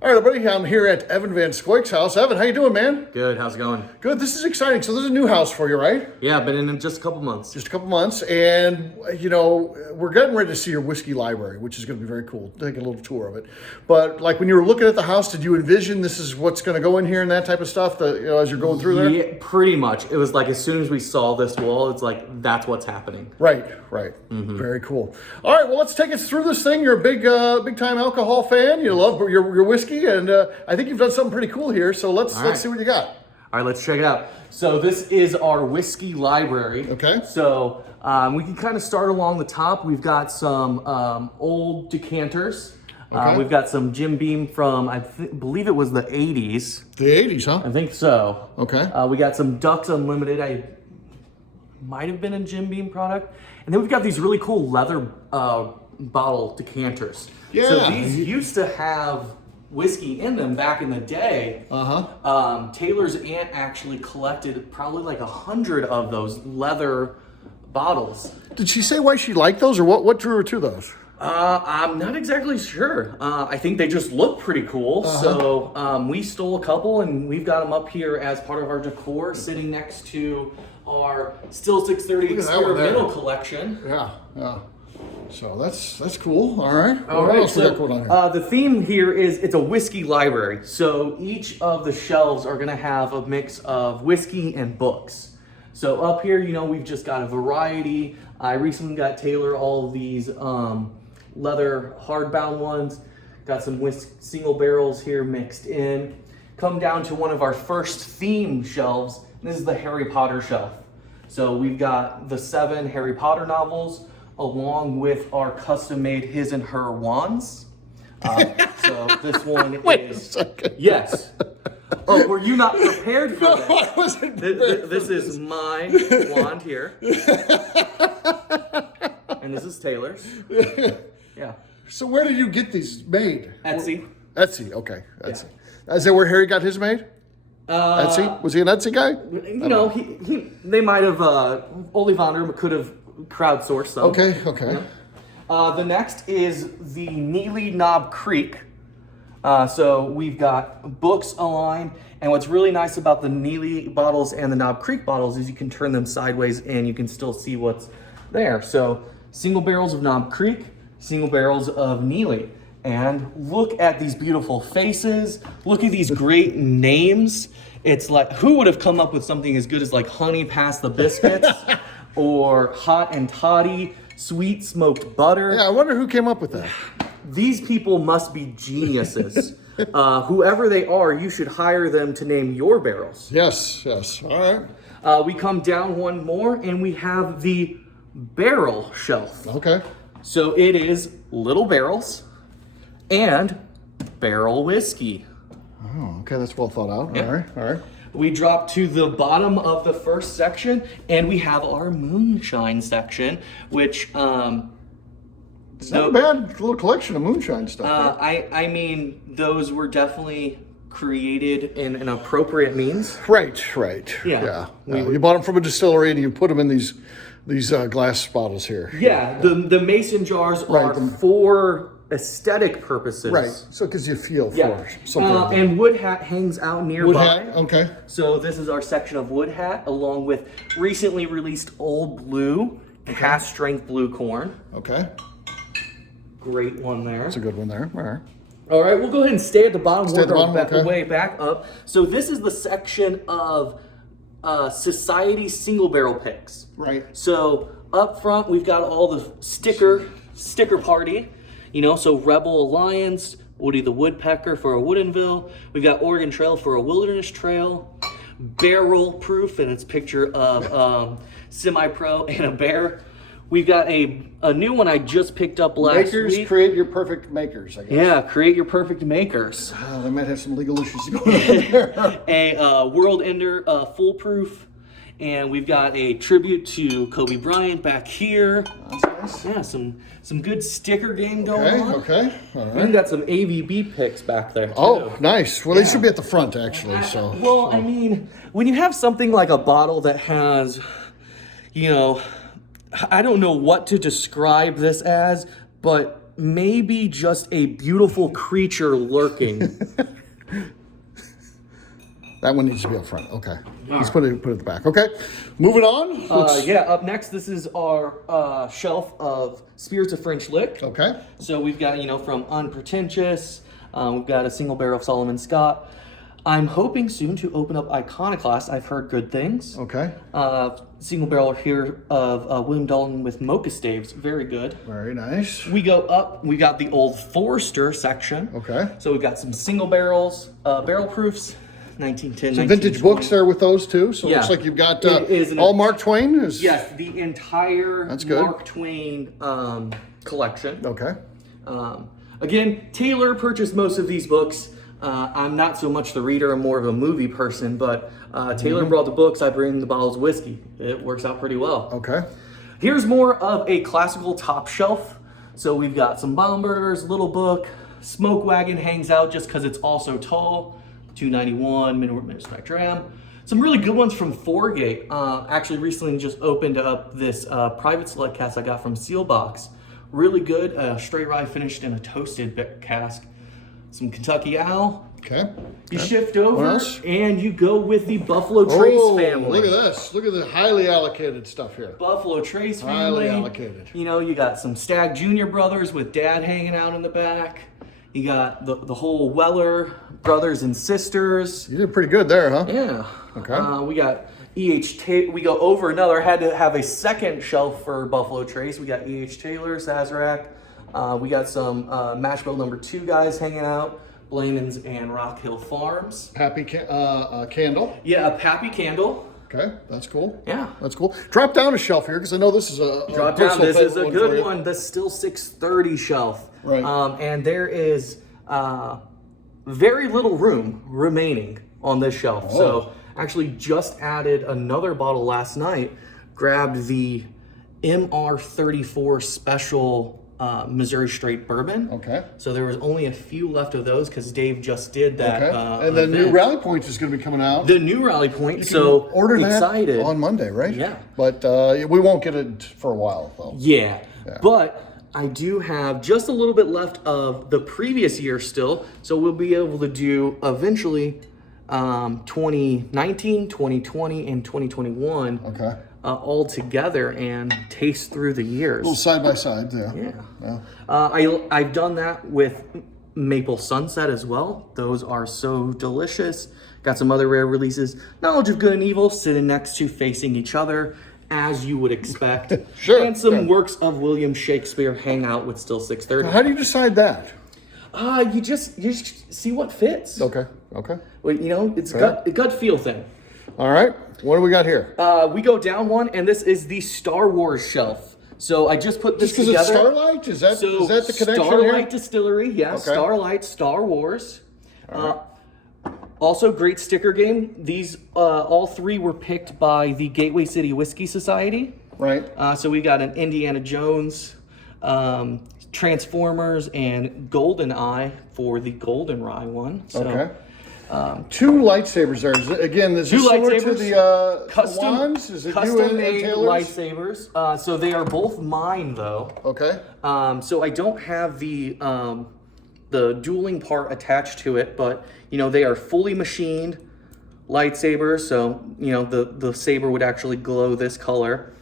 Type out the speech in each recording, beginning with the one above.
All right, everybody, I'm here at Evan VanScoyk's house. Evan, how you doing, man? Good, how's it going? Good, this is exciting. So this is a new house for you, right? Yeah, been in just a couple months. Just a couple months, and, you know, we're getting ready to see your whiskey library, which is going to be very cool. Take a little tour of it. But, like, when you were looking at the house, did you envision this is what's going to go in here and that type of stuff, as you're going through there? Yeah, pretty much. It was like as soon as we saw this wall, it's like, that's what's happening. Right. Very cool. All right, well, let's take us through this thing. You're a big-time alcohol fan. You love your whiskey, and I think you've done something pretty cool here, so let's see what you got. All right, let's check it out. So this is our whiskey library. Okay. So we can kind of start along the top. We've got some old decanters. Okay. We've got some Jim Beam from, I believe it was the 80s. The 80s, huh? I think so. Okay. We got some Ducks Unlimited. I might have been a Jim Beam product. And then we've got these really cool leather bottle decanters. Yeah. So these used to have whiskey in them back in the day. Taylor's aunt actually collected probably like 100 of those leather bottles. Did she say why she liked those, or what drew her to those? I'm not exactly sure. I think they just look pretty cool. So we stole a couple, and we've got them up here as part of our decor, sitting next to our Still 630 experimental collection. Yeah. So that's cool. All right. All what right. else we got going on here? The theme here is it's a whiskey library. So each of the shelves are going to have a mix of whiskey and books. So up here, we've just got a variety. I recently got Taylor all of these leather hardbound ones. Got some single barrels here mixed in. Come down to one of our first theme shelves. This is the Harry Potter shelf. So we've got the 7 Harry Potter novels, along with our custom-made His and Her wands. So this one Wait a second. Yes. Oh, were you not prepared for this? I wasn't prepared This is my wand here. And this is Taylor's. Yeah. So where did you get these made? Etsy. Etsy, okay. Etsy. Is that where Harry got his made? Etsy? Was he an Etsy guy? They might have, Ollivander could have crowdsourced them. Okay. Yeah. The next is the Neely Knob Creek. So we've got books aligned, and what's really nice about the Neely bottles and the Knob Creek bottles is you can turn them sideways and you can still see what's there. So single barrels of Knob Creek, single barrels of Neely. And look at these beautiful faces. Look at these great names. It's like, who would have come up with something as good as like Honey Past the Biscuits or Hot and Toddy, Sweet Smoked Butter? Yeah, I wonder who came up with that. These people must be geniuses. Whoever they are, you should hire them to name your barrels. Yes. All right. We come down one more and we have the barrel shelf. Okay. So it is little barrels and barrel whiskey. Oh, okay. That's well thought out. Yeah. All right. We drop to the bottom of the first section and we have our moonshine section, which It's not a bad little collection of moonshine stuff. I mean, those were definitely created in an appropriate means. Right. Yeah. You bought them from a distillery and you put them in these glass bottles here. Yeah, the mason jars are for aesthetic purposes. Right. So it gives you a feel for something. And Wood Hat hangs out nearby. Wood hat. Okay. So this is our section of Wood Hat, along with recently released Old Blue, cast strength blue corn. Okay. Great one there. That's a good one there. All right. All right, we'll go ahead and stay at the bottom. Stay at the bottom, okay. Way back up. So this is the section of Society single barrel picks. Right. So up front, we've got all the sticker party. So Rebel Alliance, Woody the Woodpecker for a Woodinville. We've got Oregon Trail for a Wilderness Trail. Barrel Proof, and it's picture of semi-pro and a bear. We've got a new one I just picked up last week. Create your perfect makers, I guess. Yeah, create your perfect makers. They might have some legal issues going on there. A World Ender Foolproof. And we've got a tribute to Kobe Bryant back here. That's nice. Yeah, some good sticker game going on. Okay. All right. And got some ABV picks back there too. Oh, nice. Well, they should be at the front actually. I mean, when you have something like a bottle that has, I don't know what to describe this as, but maybe just a beautiful creature lurking. That one needs to be up front. Okay. Let's put it at the back. Okay. Moving on. Yeah, up next, this is our shelf of spirits of French lick. Okay. So we've got, from Unpretentious, we've got a single barrel of Solomon Scott. I'm hoping soon to open up Iconoclast. I've heard good things. Okay. Single barrel here of William Dalton with Mocha Staves. Very good. Very nice. We go up. We got the Old Forester section. Okay. So we've got some single barrels, barrel proofs. 1910, Some vintage books there with those too. So it looks like you've got all Mark Twain. Yes, the entire Mark Twain collection. Okay. Again, Taylor purchased most of these books. I'm not so much the reader, I'm more of a movie person, but Taylor brought the books, I bring the bottles of whiskey. It works out pretty well. Okay. Here's more of a classical top shelf. So we've got some Bomber's, Little Book, Smoke Wagon hangs out just because it's also tall. 291 minute spectrum. Some really good ones from Foregate. Actually recently just opened up this private select cask I got from Sealbox. Really good, straight rye finished in a toasted cask. Some Kentucky Owl. Okay. You shift over and you go with the Buffalo Trace family. Look at this. Look at the highly allocated stuff here. Buffalo Trace family. Highly allocated. You got some Stagg Jr. brothers with dad hanging out in the back. You got the whole Weller brothers and sisters. You did pretty good there, huh? Yeah. Okay. We got E.H. We go over another. Had to have a second shelf for Buffalo Trace. We got E.H. Taylor, Sazerac. We got some Mash Bill number 2 guys hanging out. Blayman's and Rock Hill Farms. Pappy Candle. Yeah, a Pappy Candle. Okay, that's cool. Yeah. That's cool. Drop down a shelf here because I know this is a Drop down. This is a good one. The Still 630 shelf. Right. And there is very little room remaining on this shelf. Oh. So actually just added another bottle last night. Grabbed the MR34 special Missouri Straight Bourbon. Okay. So there was only a few left of those because Dave just did that. Okay. And the new Rally Point is going to be coming out. The new Rally Point. So order excited that on Monday, right? Yeah. But we won't get it for a while, though. Yeah. But I do have just a little bit left of the previous year still. So we'll be able to do eventually 2019, 2020, and 2021. Okay. All together and taste through the years. A little side by side, yeah. I've done that with Maple Sunset as well. Those are so delicious. Got some other rare releases. Knowledge of Good and Evil sitting next to facing each other, as you would expect. Sure. And some works of William Shakespeare hang out with Still 630. How do you decide that? You just see what fits. Okay. Well, it's a gut feel thing. All right. What do we got here? We go down one, and this is the Star Wars shelf. So I just put this together. Just because it's Starlight? Is that the connection Starlight here? Distillery, yeah. Okay. Starlight, Star Wars. Right. Also, great sticker game. These all 3 were picked by the Gateway City Whiskey Society. Right. So we got an Indiana Jones, Transformers, and Golden Eye for the Golden Rye one. So, okay. 2 lightsabers there. Is this similar to the custom wands? Is it custom-made lightsabers? So they are both mine, though. Okay. So I don't have the dueling part attached to it, but they are fully machined lightsabers. So the saber would actually glow this color.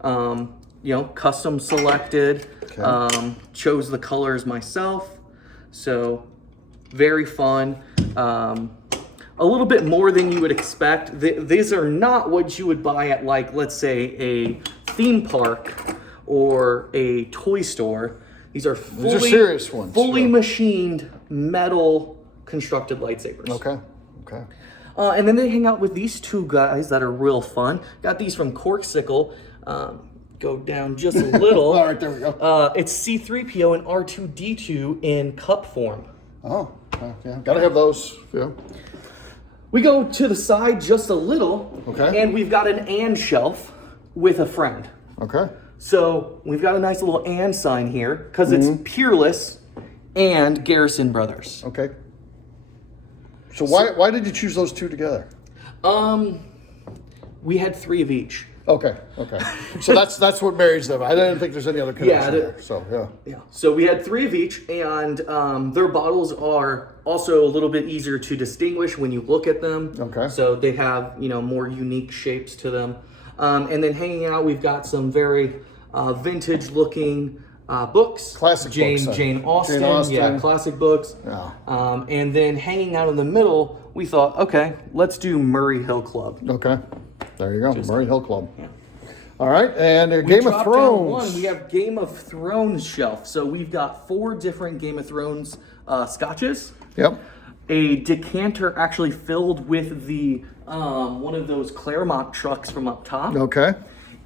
Custom selected. Okay. Chose the colors myself. So very fun. A little bit more than you would expect. These are not what you would buy at, like, let's say a theme park or a toy store. These are serious ones. Fully machined metal constructed lightsabers. Okay. And then they hang out with these 2 guys that are real fun. Got these from Corksicle. Go down just a little. All right, there we go. It's C-3PO and R2-D2 in cup form. Oh, yeah. Gotta have those. Yeah. We go to the side just a little. Okay. And we've got an and shelf with a friend. Okay. So we've got a nice little and sign here because it's Peerless and Garrison Brothers. Okay. So why did you choose those 2 together? We had 3 of each. Okay. So that's what marries them. I don't think there's any other connection there. So yeah. So we had 3 of each, and their bottles are also a little bit easier to distinguish when you look at them. Okay. So they have more unique shapes to them. And then hanging out, we've got some very vintage looking books. Classic books. Jane Austen. Yeah, classic books. Yeah. And then hanging out in the middle, we thought, okay, let's do Murray Hill Club. Okay. There you go. Murray Hill Club. Yeah. All right. And Game of Thrones. We have Game of Thrones shelf. So we've got 4 different Game of Thrones scotches. Yep. A decanter actually filled with the one of those Claremont trucks from up top. Okay.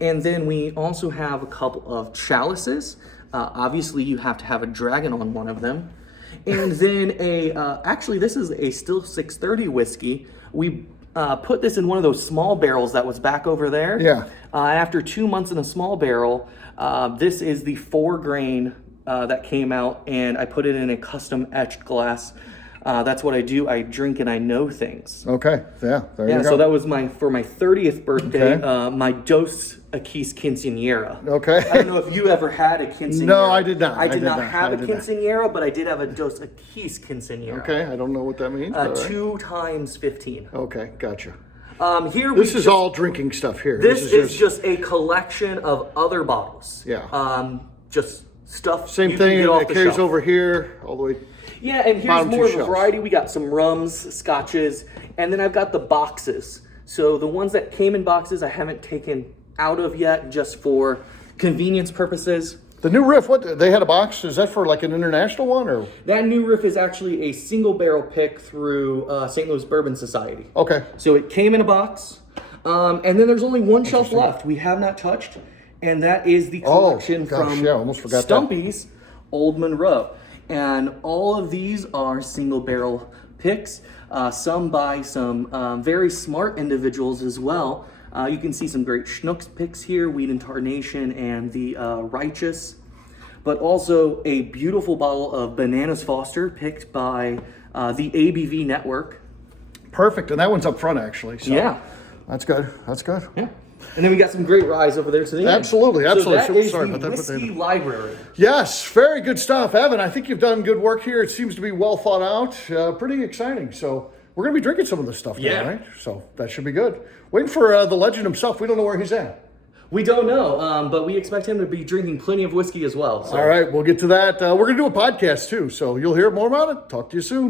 And then we also have a couple of chalices. Obviously, you have to have a dragon on one of them. And then actually, this is a Still 630 whiskey. We put this in one of those small barrels that was back over there. Yeah. After 2 months in a small barrel, this is the 4 grain that came out, and I put it in a custom etched glass. That's what I do. I drink and I know things. Okay. Yeah. There you go. So that was for my 30th birthday, Okay. my Dos Equis Quinceañera. Okay. I don't know if you ever had a quinceañera. No, I did not. I did not have a quinceañera, but I did have a Dos Equis Quinceañera. Okay. I don't know what that means. 2 times 15. Okay. Gotcha. This is all drinking stuff here. This is just a collection of other bottles. Yeah. Just stuff. Same you thing. Can get off It the carries shelf. over here all the way. Yeah, and here's Bottom more two of a shelves. variety. We got some rums, scotches, and then I've got the boxes. So the ones that came in boxes I haven't taken out of yet, just for convenience purposes. The new riff, what they had a box? Is that for like an international one or? That new riff is actually a single barrel pick through St. Louis Bourbon Society. Okay. So it came in a box, and then there's only one shelf left we have not touched, and that is the collection from almost forgot Stumpy's Old Monroe. And all of these are single barrel picks, some by some very smart individuals as well. You can see some great Schnucks picks here, Wheat and Tarnation and the Righteous, but also a beautiful bottle of Bananas Foster picked by the ABV Network. Perfect, and that one's up front actually. So Yeah. That's good. That's good. Yeah. And then we got some great ryes over there to the end. Absolutely. So that is Sorry the about that, but whiskey library. Yes, very good stuff. Evan, I think you've done good work here. It seems to be well thought out, pretty exciting. So we're going to be drinking some of this stuff now, right? So that should be good. Waiting for the legend himself. We don't know where he's at. We don't know, but we expect him to be drinking plenty of whiskey as well. So. All right, we'll get to that. We're going to do a podcast too, so you'll hear more about it. Talk to you soon.